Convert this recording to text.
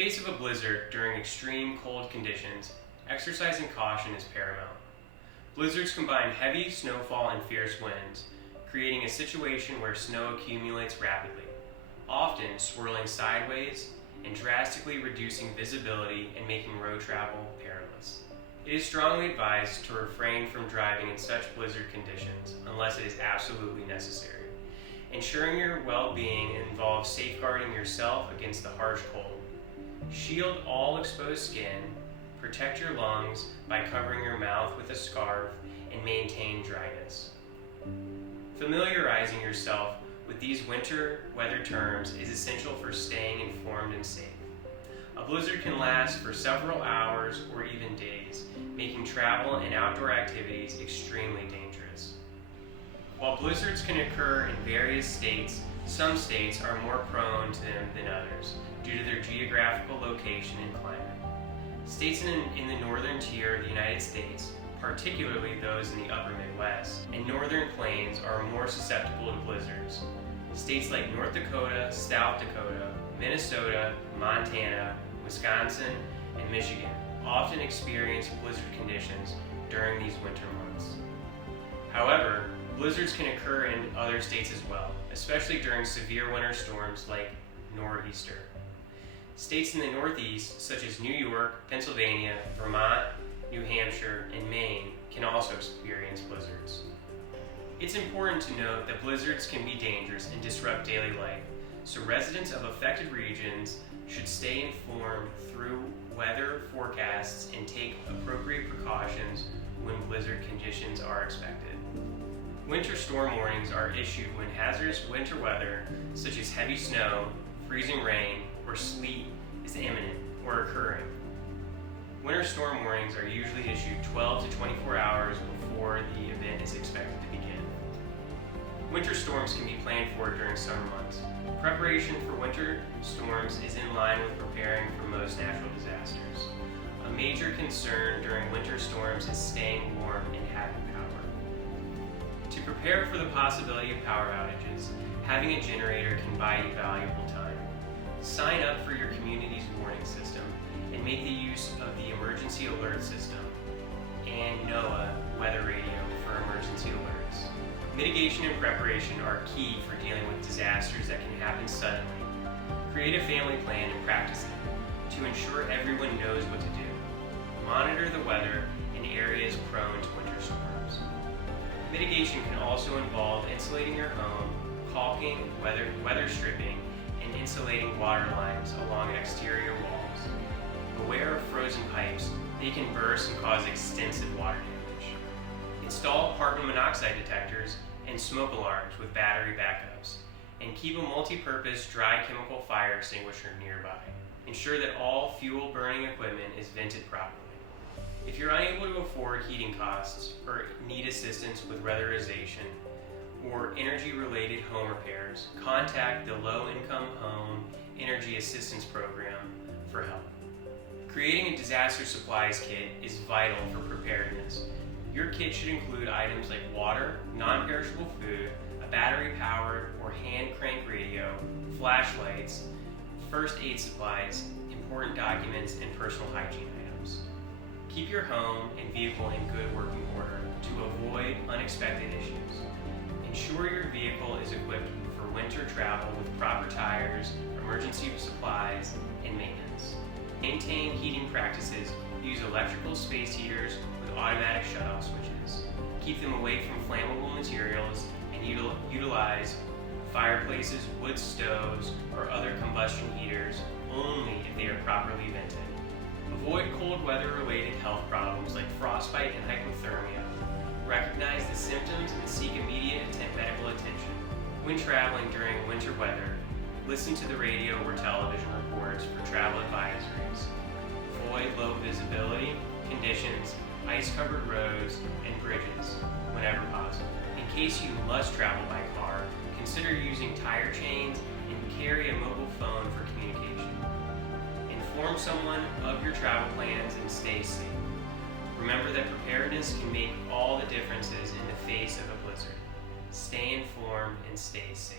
face of a blizzard during extreme cold conditions, exercising caution is paramount. Blizzards combine heavy snowfall and fierce winds, creating a situation where snow accumulates rapidly, often swirling sideways and drastically reducing visibility and making road travel perilous. It is strongly advised to refrain from driving in such blizzard conditions unless it is absolutely necessary. Ensuring your well-being involves safeguarding yourself against the harsh cold. Shield all exposed skin, protect your lungs by covering your mouth with a scarf, and maintain dryness. Familiarizing yourself with these winter weather terms is essential for staying informed and safe. A blizzard can last for several hours or even days, making travel and outdoor activities extremely dangerous. While blizzards can occur in various states, some states are more prone to them than others due to their geographical location and climate. States in the northern tier of the United States, particularly those in the upper Midwest and northern plains, are more susceptible to blizzards. States like North Dakota, South Dakota, Minnesota, Montana, Wisconsin, and Michigan often experience blizzard conditions during these winter months. However, blizzards can occur in other states as well, especially during severe winter storms like nor'easter. States in the Northeast, such as New York, Pennsylvania, Vermont, New Hampshire, and Maine, can also experience blizzards. It's important to note that blizzards can be dangerous and disrupt daily life, so residents of affected regions should stay informed through weather forecasts and take appropriate precautions when blizzard conditions are expected. Winter storm warnings are issued when hazardous winter weather, such as heavy snow, freezing rain, or sleet, is imminent or occurring. Winter storm warnings are usually issued 12 to 24 hours before the event is expected to begin. Winter storms can be planned for during summer months. Preparation for winter storms is in line with preparing for most natural disasters. A major concern during winter storms is staying warm and having power. To prepare for the possibility of power outages, having a generator can buy you valuable time. Sign up for your community's warning system and make the use of the emergency alert system and NOAA weather radio for emergency alerts. Mitigation and preparation are key for dealing with disasters that can happen suddenly. Create a family plan and practice it to ensure everyone knows what to do. Monitor the weather in areas prone to winter storms. Mitigation can also involve insulating your home, caulking, weather stripping, and insulating water lines along exterior walls. Beware of frozen pipes. They can burst and cause extensive water damage. Install carbon monoxide detectors and smoke alarms with battery backups, and keep a multi-purpose dry chemical fire extinguisher nearby. Ensure that all fuel burning equipment is vented properly. If you're unable to afford heating costs or need assistance with weatherization or energy-related home repairs, contact the Low Income Home Energy Assistance Program for help. Creating a disaster supplies kit is vital for preparedness. Your kit should include items like water, non-perishable food, a battery-powered or hand-crank radio, flashlights, first aid supplies, important documents, and personal hygiene items. Keep your home and vehicle in good working order to avoid unexpected issues. Ensure your vehicle is equipped for winter travel with proper tires, emergency supplies, and maintenance. Maintain heating practices. Use electrical space heaters with automatic shutoff switches. Keep them away from flammable materials and utilize fireplaces, wood stoves, or other combustion heaters only if they are properly vented. Avoid cold weather-related health problems like frostbite and hypothermia. Recognize the symptoms and seek immediate medical attention. When traveling during winter weather, listen to the radio or television reports for travel advisories. Avoid low visibility conditions, ice-covered roads, and bridges whenever possible. In case you must travel by car, consider using tire chains and carry a mobile phone for communication. Inform someone of your travel plans and stay safe. Remember that preparedness can make all the differences in the face of a blizzard. Stay informed and stay safe.